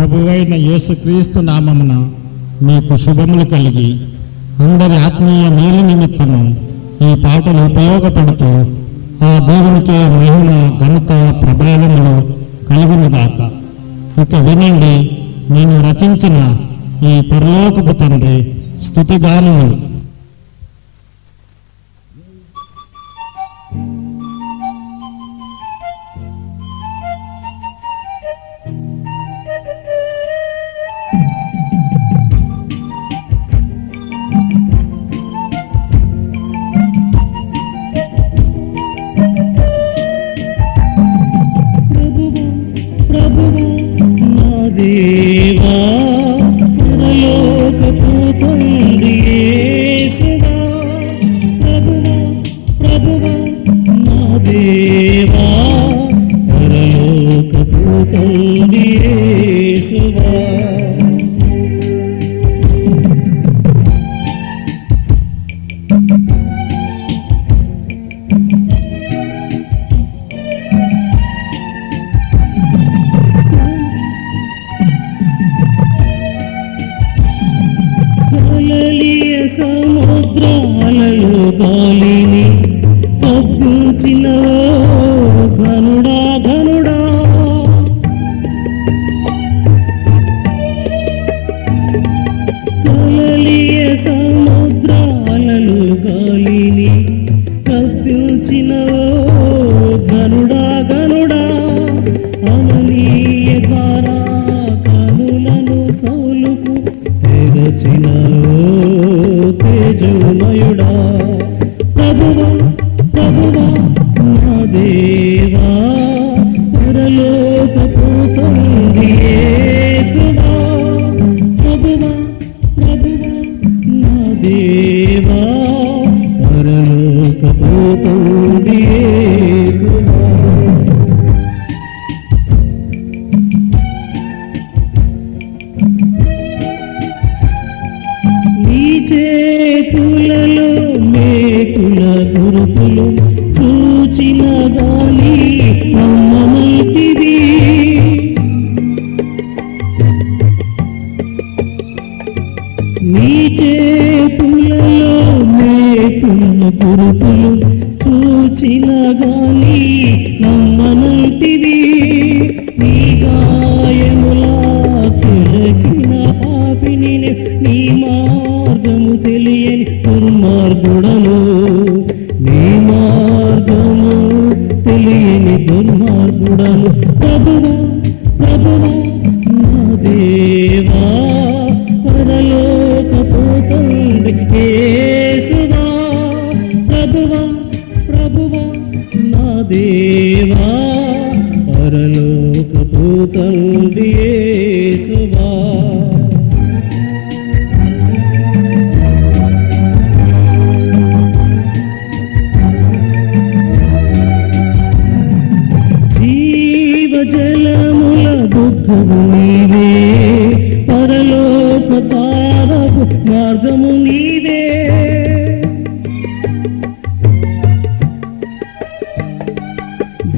ప్రభువైన యేసుక్రీస్తు నామమున మీకు శుభములు కలిగి అందరి ఆత్మీయ మేలు నిమిత్తము ఈ పాటలు ఉపయోగపడుతూ ఆ దేవునికే మహిమ ఘనత ప్రభావములు కలుగునుగాక. ఇక వినండి నేను రచించిన ఈ పరలోకపు తండ్రి స్తుతిగానములు. సముద్రాలలో గాలిని తగ్గించిన ఘనుడా ఘనుడా, కలలియ సముద్రాలలో గాలిని తగ్గించిన ఘనుడా ఘనుడా, అననీయ ధారా కనులను సౌలుకు తెరచిన తేజోమయుడా, ప్రభువా ప్రభువా నా దేవా, పరలోకపు తండ్రి యేసువా, ప్రభువా ప్రభువా నా దేవా, పరలోకపు తండ్రి యేసువా. నీ చేతులలో మేకుల గురుతులు చూచిన గాలి నమ్మమంటివి, నీ చేతులలో మేకుల గురుతులు చూచిన గాలి నమ్మనంటివి, నీ గాయములా కిలకిన పాపిని నీ మార్గము తెలియని దుర్మార్గుడను, నీ మార్గము తెలియని దుర్మార్గుడను, ప్రభువా ప్రభువా నా దేవా, పరలోకపు తండ్రి యేసువా, ప్రభువా ప్రభువా నా దేవా, పరలోకపు తండ్రి యేసువా. జలముల దుఃఖము నీవే, పరలోక తారపు మార్గము నీవే,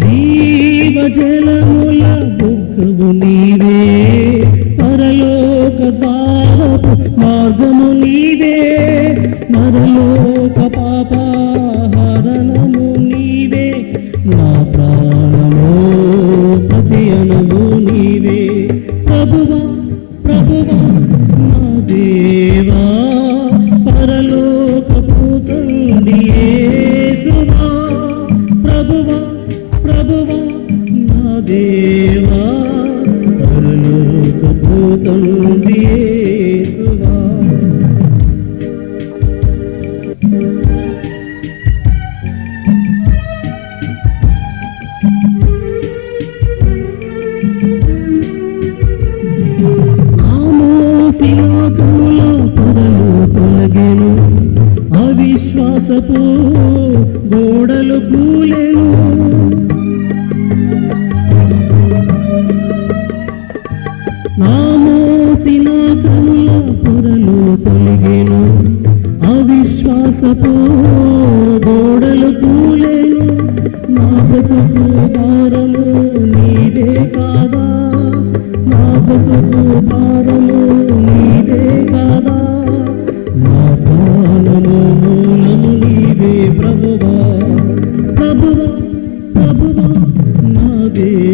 జీవ జలముల దుఃఖము నీవే, పరలోక తారపు మార్గము నీవే, నరలోక పాపహరణము నీవే, నా ప్రాణము ప్రతియనము నీవే, ప్రభువా ప్రభువా నా దేవా, పరలోకపు తండ్రి యేసువా, ప్రభువా ప్రభువా నా దేవా, పరలోకపు తండ్రి యేసువా. అవిశ్వాసపు గోడలు కూలెను, నా మోసిన కనుల పొరలు తొలగెను, అవిశ్వాసపు గోడలు కూలెను, నా బ్రతుకు భారము నీదే కాదా, నా బ్రతుకు భారము నీదే కాదా, నా ప్రాణము మూలము నీవే ప్రభువా, ప్రభువా ప్రభువా నా దేవా.